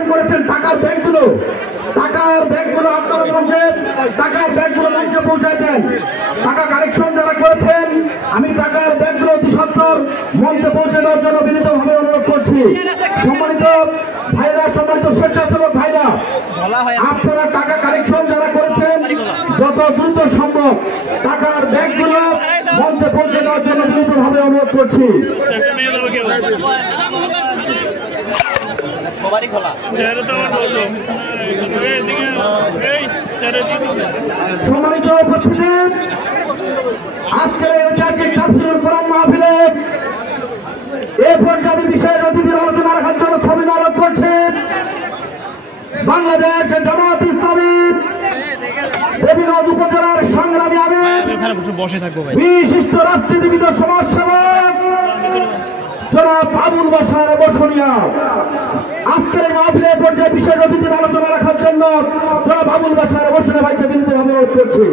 Collection করেছেন টাকার ব্যাগগুলো আপনারা মঞ্চে টাকার ব্যাগগুলো মঞ্চে পৌঁছায় দেন। টাকা কালেকশন যারা করেছেন আমি টাকার ব্যাগগুলো অতি সত্বর মঞ্চে পৌঁছে দেওয়ার জন্য বিনীতভাবে অনুরোধ করছি। সম্মানিত ভাইরা, সম্মানিত স্বেচ্ছাসেবক ভাইরা, আপনারা টাকা কালেকশন যারা করেছেন যত দ্রুত সম্ভব টাকার ব্যাগগুলো মঞ্চে পৌঁছে দেওয়ার জন্য বিনীতভাবে অনুরোধ করছি। সম্মানিত উপস্থিতি, আজকের ঐতিহাসিক তাফসীরুল কোরআন মাহফিলে এ পর্যায়ে বিষয়ের অতিথির আলোচনা রাখার জন্য ছবি অনুরোধ করছে বাংলাদেশ জামাত ইসলামী দেবীগঞ্জ উপজেলার সংগ্রামী আমির বিশিষ্ট রাজনীতিবিদ সমাজসেবক জনাব আবুল বাশার বসুনিয়া। আজকের এই মাহফিলে পর্যায়ে বিশেষ অতিথির আলোচনা রাখার জন্য জনাব আবুল বাশার বসুনিয়া ভাইকে বিনীতভাবে অনুরোধ করছি।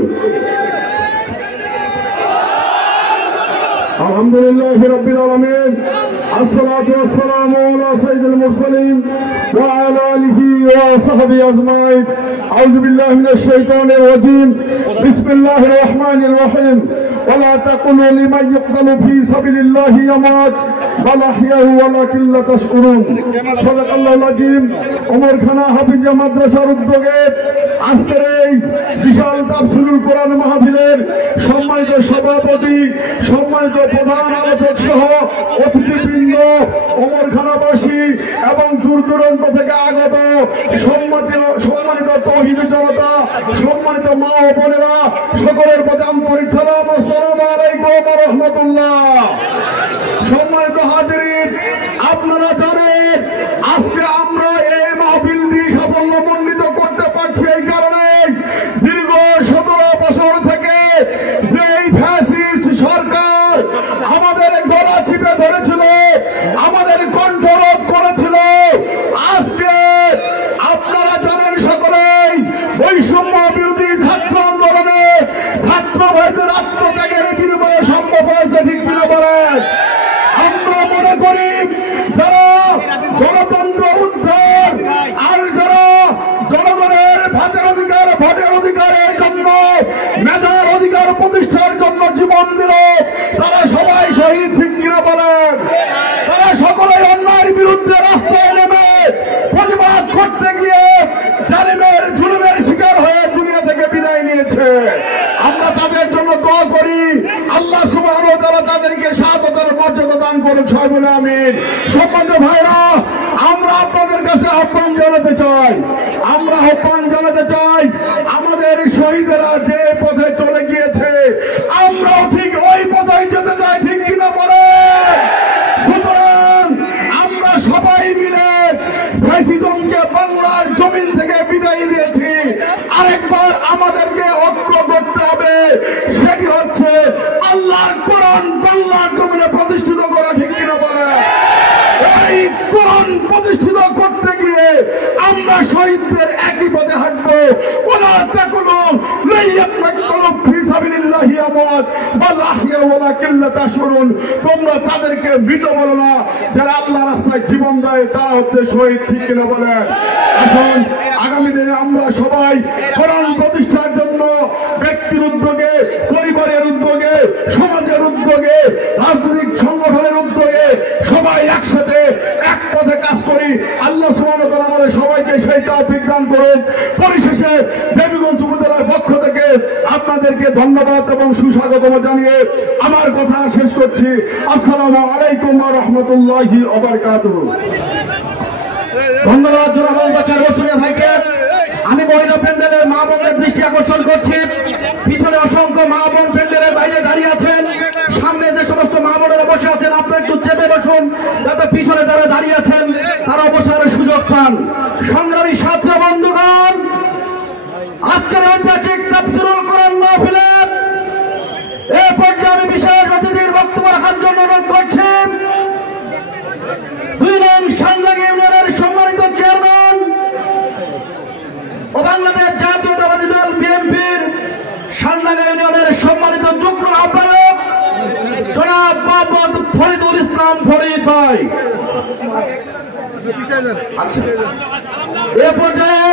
আলহামদুলিল্লাহ রাব্বিল আলামিন, আসসালাতু ওয়াসসালামু আলা সাইয়্যিদিল মুরসালিন ওয়া আলা আলিহি ওয়া সাহবিহি আজমাইন। আউযু বিল্লাহি মিনাশ শাইতানির রাজীম। বিসমিল্লাহির রহমানির রহিম। ওয়ালা তাকুলু লিমান ইউকতালু ফি সাবিলিল্লাহি ইয়ামুত বাল আহইয়াউ ওয়ালাকিন লা তাশকুরুন। সাদাকাল্লাহুল আযীম। ওমরখানা হাফিজিয়া মাদ্রাসার উদ্যোগে আজকের এই বিশাল তাফসীরুল কোরআন মাহফিলের সম্মানিত সভাপতি, সম্মানিত প্রধান আলোচক সহ অতিথিবৃন্দ, ওমরখানাবাসী এবং দূর দূরান্ত থেকে আগত সম্মানিত তৌহিদি জনতা, সম্মানিত মা ও বোনেরা, সকলের প্রতি আন্তরিক সালাম, আসসালামু আলাইকুম ওয়া রাহমাতুল্লাহ। সম্মানিত হাজিরিন, আপনারা জানেন আজকে আমরা এই মাহফিলটি সাফল্যমণ্ডিত করতে পারছি এই কারণে দীর্ঘ 17 বছর থেকে যে ফ্যাসিস্ট সরকার আমাদের গলা চিপে ধরেছিল, আমাদের কণ্ঠরোধ করেছিল, আজকে আপনারা জানেন সকলেই বৈষম্য বিরোধী ছাত্র আন্দোলনে ছাত্র ভাইদের আত্মত্যাগের বিনিময়ে সম্ভব হয়েছে, ঠিক কিনা বলেন? আমরা মনে করি যারা গণতন্ত্র উদ্ধার আর যারা জনগণের ভোটের অধিকারের জন্য, মেধার অধিকার প্রতিষ্ঠার জন্য জীবন দিল, তারা সবাই শহীদ, ঠিক কিনা বলেন? তারা সকলেই অন্যায়ের বিরুদ্ধে রাস্তায় নেমে প্রতিবাদ করতে গিয়ে জালিমের জুলুমের শিকার হয়ে দুনিয়া থেকে বিদায় নিয়েছে। আমরা তাদের জন্য দোয়া করি, আল্লাহ সুবহানাহু ওয়া তাআলা তাদেরকে শাহাদাতের মর্যাদা দান করুন, সবাই বলে আমিন। সম্মানিত ভাইরা, আমরা আপনাদের কাছে আহ্বান জানাতে চাই, আমাদের শহীদেরা যে পথে চলে গিয়েছে আমরাও ঠিক ওই পথে যেতে চাই, ঠিক কিনা বলে? সুতরাং আমরা সবাই মিলে ফ্যাসিজমকে বাংলার জমিন থেকে বিদায় দিয়েছি, আরেকবার আমাদেরকে ঐক্য করতে হবে, সেটি হচ্ছে আল্লাহর কোরআন বাংলার জমিনে প্রতিষ্ঠিত করা, ঠিক কিনা বলে? এই কোরআন প্রতিষ্ঠিত করতে গিয়ে আমরা শহীদদের একই পথে হাঁটবো। ওয়ালা তাকুলু লিয়াকতালু ফি সাবিলিল্লাহি আমওয়াত বাল আহইয়া ওয়ালাকিন লা তাশউরুন। তোমরা তাদেরকে মৃত বলো না, যারা আল্লাহর রাস্তায় জীবন দেয় তারা হচ্ছে শহীদ, ঠিক কিনা বলেন? আসুন আগামী দিনে আমরা সবাই কোরআন প্রতিষ্ঠার জন্য ব্যক্তির উদ্যোগে, পরিবারের উদ্যোগে, সমাজের উদ্যোগে, রাজনৈতিক সংগঠনের উদ্যোগে সবাই একসাথে এক পথে কাজ করি। আল্লাহ সুবহানাহু ওয়া তাআলা আমাদের সবাইকে সেই তৌফিক দান করুন। পরিশেষে দেবীগঞ্জ উপজেলার পক্ষ থেকে আপনাদেরকে ধন্যবাদ এবং সুস্বাগতম জানিয়ে আমার কথা শেষ করছি। আসসালামু আলাইকুম ওয়া রাহমাতুল্লাহি ওয়া বারাকাতুহু। ধন্যবাদ জনাব আবুল বাশার বসুনিয়া ভাইকে। আমি মহিলা প্যান্ডেলের মা বোনদের দৃষ্টি আকর্ষণ করছি, পিছনে অসংখ্য মা বোন প্যান্ডেলের বাইরে দাঁড়িয়ে আছেন, সামনে যে সমস্ত মা বোনেরা বসে আছেন আপনারা একটু চেপে বসুন, যাতে পিছনে যারা দাঁড়িয়ে আছেন তারা বসার সুযোগ পান। সংগ্রামী ছাত্র বন্ধুগণ, আজকের ঐতিহাসিক তাফসীরুল কোরআন মাহফিলে এই পর্যায়ে আমি বিশেষ অতিথির বক্তব্য রাখার জন্য অনুরোধ করছি 2 নং সাংবাদিক ইউনিয়নের সম্মানিত চেয়ারম্যান ও বাংলাদেশ জাতীয়তাবাদী দল বিএনপির সাংবাদিক ইউনিয়নের সম্মানিত যুগ্ম আহ্বায়ক জনাব মোহাম্মদ ফরিদুল ইসলাম ফরিদ ভাই। এ পর্যায়ে